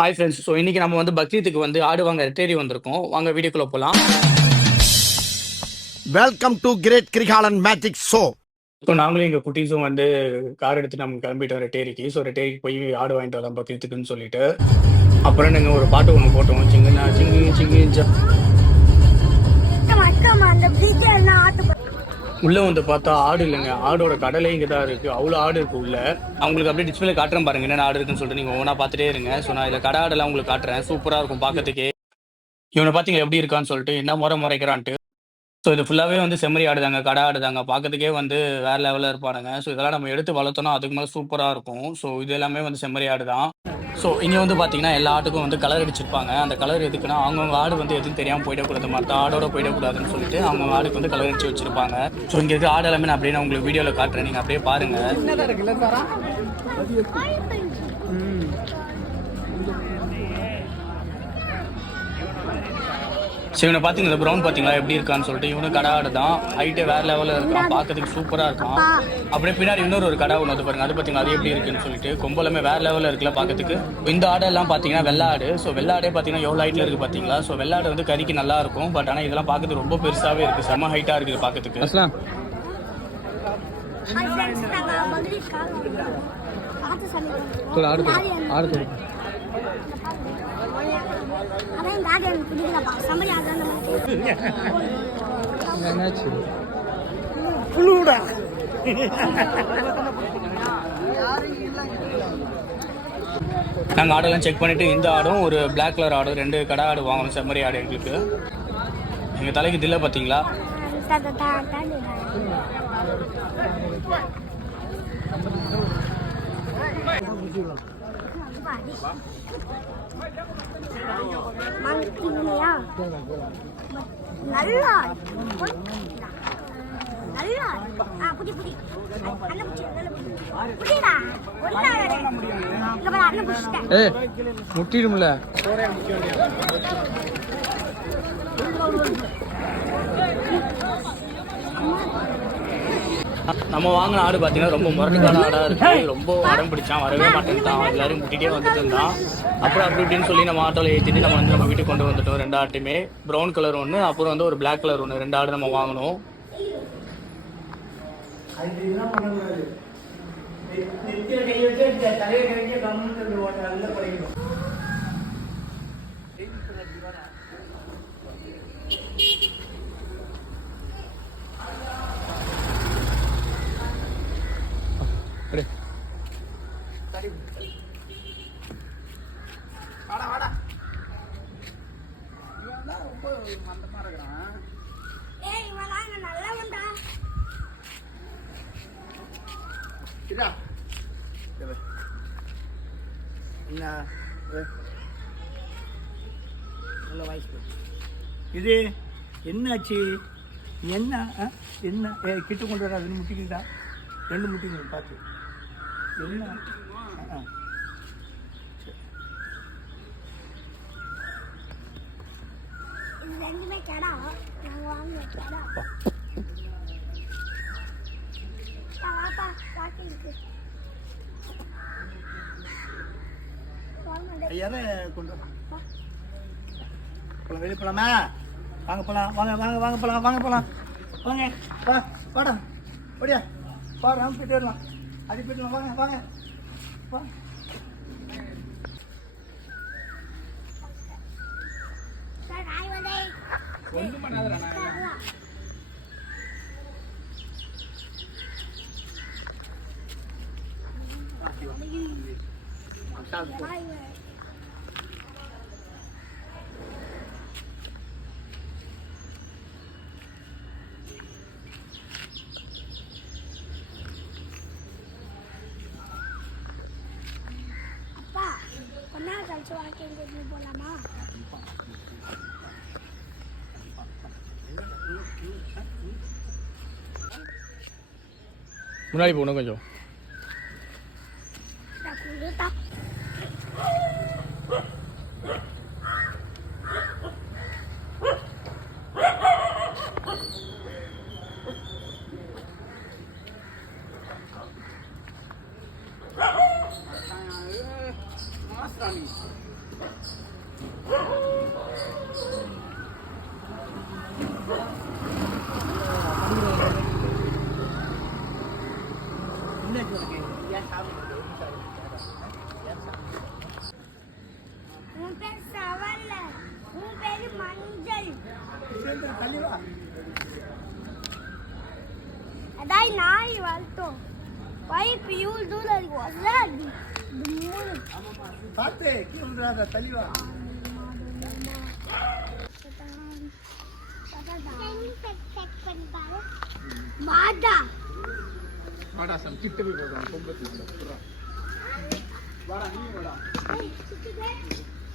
Hi friends. So இன்னைக்கு நம்ம வந்து பக்ரீத்துக்கு வந்து ஆடு வாங்க தேடி வந்திருக்கோம். வாங்க வீடியோக்குள்ள போகலாம். Welcome to great Kirikalan magic show. So நாங்களும் எங்கள் குட்டீஸும் வந்து கார் எடுத்து நம்ம கிளம்பிட்டோம் ரெட்டேரிக்கு. ஸோ ரெட்டேரிக்கு போய் ஆடு வாங்கிட்டு வரலாம் பக்ரீத்துக்குன்னு சொல்லிட்டு. அப்புறம் நாங்கள் ஒரு பாட்டு ஒன்று போட்டோம், சிங்குனா சிங்கு சிங்கு. உள்ள வந்து பார்த்தா ஆடு இல்லைங்க, ஆடோட கடலே இங்கே தான் இருக்கு. அவ்வளோ ஆடு இருக்கு உள்ள. அவங்களுக்கு அப்படியே டிஸ்பிளே காட்டுறேன் பாருங்க, என்னென்ன ஆடு இருக்குன்னு சொல்லிட்டு நீங்கள் ஒவ்வொன்றா பார்த்துட்டே இருங்க. ஸோ நான் இதில் கடை ஆடெல்லாம் உங்களுக்கு காட்டுறேன், சூப்பராக இருக்கும் பார்க்கறதுக்கே. இவனை பார்த்தீங்க எப்படி இருக்கான்னு சொல்லிட்டு, என்ன முறைக்கிறான்ட்டு. ஸோ இது ஃபுல்லாகவே வந்து செம்மறி ஆடுதாங்க, கடை ஆடுதாங்க, பார்க்கறதுக்கே வந்து வேறு லெவலில் இருப்பானுங்க. ஸோ இதெல்லாம் நம்ம எடுத்து வளர்த்தோன்னா அதுக்கு மேலே சூப்பராக இருக்கும். ஸோ இது எல்லாமே வந்து செம்மறி ஆடு தான். ஸோ இங்கே வந்து பார்த்தீங்கன்னா எல்லா ஆட்டுக்கும் வந்து கலர் அடிச்சிருப்பாங்க. அந்த கலர் எதுக்குன்னா அவங்கவுங்க ஆடு வந்து எதுவும் தெரியாமல் போயிடக்கூடாது, மற்ற ஆடோட போயிடக்கூடாதுன்னு சொல்லிட்டு அவங்கவுங்க ஆடுக்கு வந்து கலர் அடிச்சு வச்சிருப்பாங்க. ஸோ இங்கே இருக்க ஆடு எல்லாமே நான் அப்படியே நான் உங்களுக்கு வீடியோவில் காட்டுறேன், நீங்கள் அப்படியே பாருங்கள். ஸோ இவனை பார்த்தீங்க, இந்த ப்ரௌன் பார்த்தீங்களா எப்படி இருக்கான்னு சொல்லிட்டு. இவனு கடை ஆடு தான், ஹைட்டே வேறு லெவலில் இருக்கான், பார்க்கறதுக்கு சூப்பராக இருக்கான். அப்படியே பின்னாடி இன்னொரு ஒரு கடை ஒன்று வந்து பாருங்க, அது பார்த்தீங்கன்னா அது எப்படி இருக்குன்னு சொல்லிட்டு. கொம்பலமே வேறு லெவலில் இருக்குல்ல பார்க்கறதுக்கு. இந்த ஆடெல்லாம் பார்த்தீங்கன்னா வெள்ளாடு. ஸோ வெள்ளாடே பார்த்தீங்கன்னா எவ்வளோ ஹைட்டில் இருக்குது பார்த்தீங்களா. ஸோ வெள்ளாடு வந்து கறிக்கு நல்லா இருக்கும், பட் ஆனால் இதெல்லாம் பார்க்கறதுக்கு ரொம்ப பெருசாகவே இருக்குது, செம்ம ஹைட்டாக இருக்குது பார்க்கறதுக்கு. நாங்கள் ஆடெல்லாம் செக் பண்ணிட்டு இந்த ஆடும் ஒரு பிளாக் கலர் ஆடு, ரெண்டு கடை ஆடு வாங்கணும், செம்மறி ஆடு எங்களுக்கு. எங்கள் தலைக்கு தில்லை பார்த்தீங்களா. முட்டிடும்ல. நம்ம வாங்கின ஆடு பார்த்தீங்கன்னா ரொம்ப முரட்டுக்கான ஆடாக இருக்குது. ரொம்ப அடம் பிடிச்சான், வரவே மாட்டேன்ட்டான், எல்லாரும் முட்டிகிட்டே வந்துட்டு இருந்தான். அப்புறம் அப்படி இப்படின்னு சொல்லி நம்ம ஆட்டோவில் ஏற்றிட்டு நம்ம வீட்டுக்கு கொண்டு வந்துட்டோம். ரெண்டு ஆட்டுமே ப்ரௌன் கலர் ஒன்று, அப்புறம் வந்து ஒரு பிளாக் கலர் ஒன்று, ரெண்டு ஆடு நம்ம வாங்கினோம். இது என்னாச்சு? என்ன என்ன கிட்ட கொண்டு வர ரெண்டு முட்டிக்கிட்டா, ரெண்டு முட்டிக்கு பார்த்து என்ன ரெண்டுமே கடா நாங்கள் வாங்க கடா. ஐயாவே கொண்டு போகலாம், வெளியே போகலாமா? வாங்க போகலாம், வாங்க வாங்க வாங்க போகலாம், வாங்க போகலாம், வாங்க வா வாடா ஓடியா பாரு, நம்ம போயிட்டு வரலாம், அது போயிட்டு வாங்க வாங்க வா. ஒன்றும் பண்ணாதடா. அப்பா ஒன்னா கழிச்சு வாழ்க்கை போலாமா? முன்னாடி போகணும் கொஞ்சம். உன் பேர் சவல்ல, உன் பேரு மஞ்சள். தள்ளி வா. அதாய் நாய் வளர்த்தோம். பைப் யூஸ் தூரம் வராது. பார்த்து கீழே விழுந்துடாத, தள்ளி வா. மாதா வாடா சம் கிட்ட போய் போறோம் பொம்பளை வாடா நீ வாடா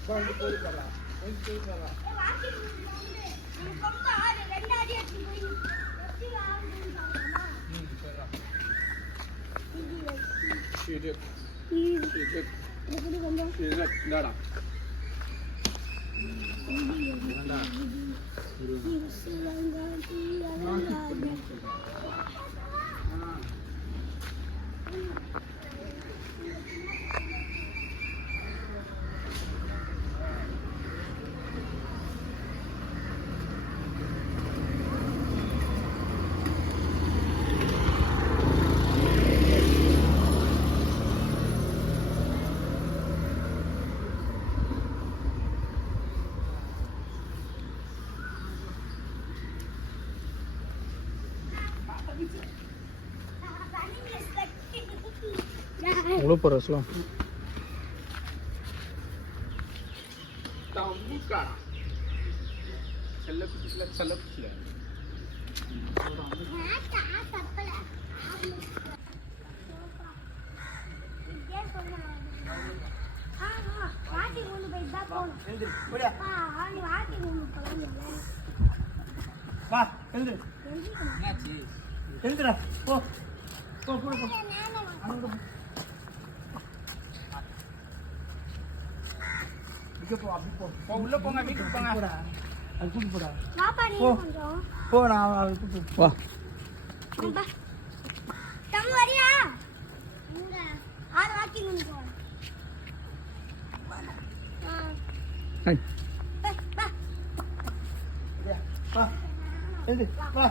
வந்து போய் வரலாம் வந்து போய் வரலாம் இந்தாடா எவ்வளோ போகிற ரசலாம் வா எழுந்து எழுந்துடா போ போ போ போ அப்படி போ உள்ள போங்க வீட்டுக்கு போங்க போடா அது கூட்டி போடா பாப்பா நீ போ. கொஞ்சம் போ நான் அது கூட்டி வா அப்பா தம் வரியா இங்க ஆறு வாக்கிங் கொண்டு போ ஹை வா எழுந்து வா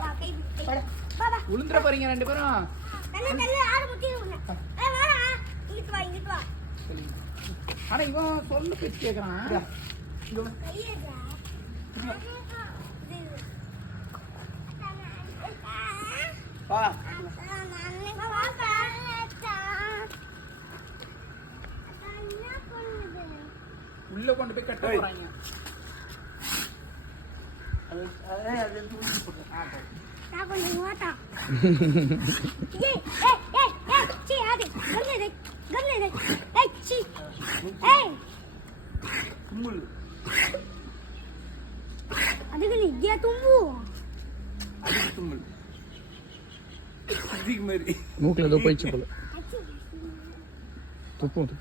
பாபா உளுந்துற போறீங்க ரெண்டு பேரும் தண்ணி தண்ணி ஆறு முட்டி வாடா இங்கிட்டு வா ஆனா இவன் சொல்லு பேச்சு கேட்கறான் கையேடா வா உள்ள கொண்டு போய் கட்ட போறாங்க அது அது தூக்கி போடு நான் கொஞ்சம் வாட்டா ஏய் சீ ஆதி கம்லே ஏய் சீ ஏய் கும்முல் அதுக்கு நீ இங்கே தும்பு அது கும்முல் இதுக்கு மாதிரி மூக்கில் ஏதோ போயிடுச்சு போல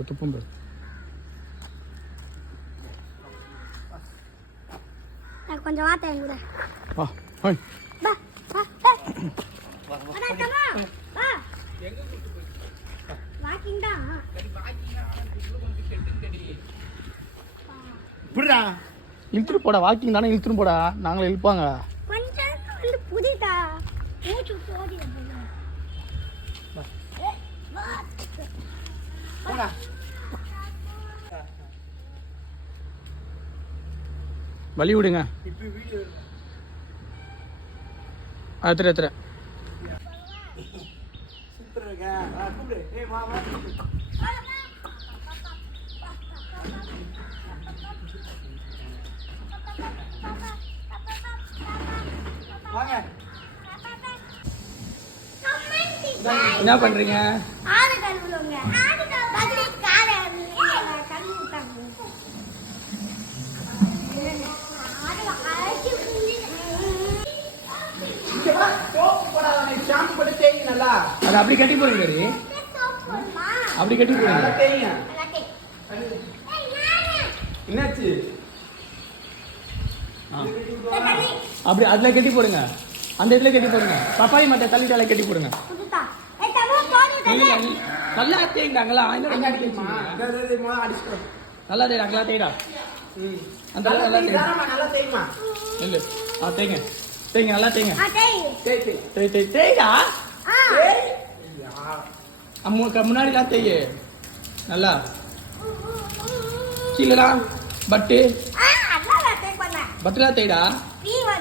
துப்பும் பாரு நான் கொஞ்சம் வாட்டா எங்க கூட வா ஹை பா அட கமா வா வாக்கிங் தான் புடுடா இழுத்துட்டு போடா வாக்கிங் தானே இழுத்துட்டு போடா நாங்களே இழுப்பாங்க கொஞ்சம் வந்து புதிதா மூச்சு போடி போடா வழி விடுங்க இப்போ வீடியோ எத்துற சூப்பரா இருக்கா கூப்பிடு ஏய் வா வா வாங்க என்ன பண்றீங்க ஆறு கழுவுங்க பதினி காரை கழுவு விட்டாங்க அது அப்படி கட்டி போடுங்க அப்படி கட்டி போடுங்க என்னாச்சு அப்படி அதுல கட்டி போடுங்க அந்த இடத்துல கட்டி போடுங்க பப்பாய் மட்டை தள்ளிட்டால கட்டி போடுங்க நல்லா தேய்ந்தாங்களா அடிச்சுக்கிறோம் நல்லா தேய்டா நல்லா தேய்டா அந்த நல்லா தேய்டா நல்லா தெரியுமா இல்ல தேய்ங்க தேய்ங்க நல்லா தேய்ங்க தேய் தேய்டா ஆ அம்முக்கு முன்னாடிலாம் தேய்யே நல்லா கீழடா பட்டு அதான் தேய் பண்ணேன் பட்டுலாம் தேய்டா பீவர்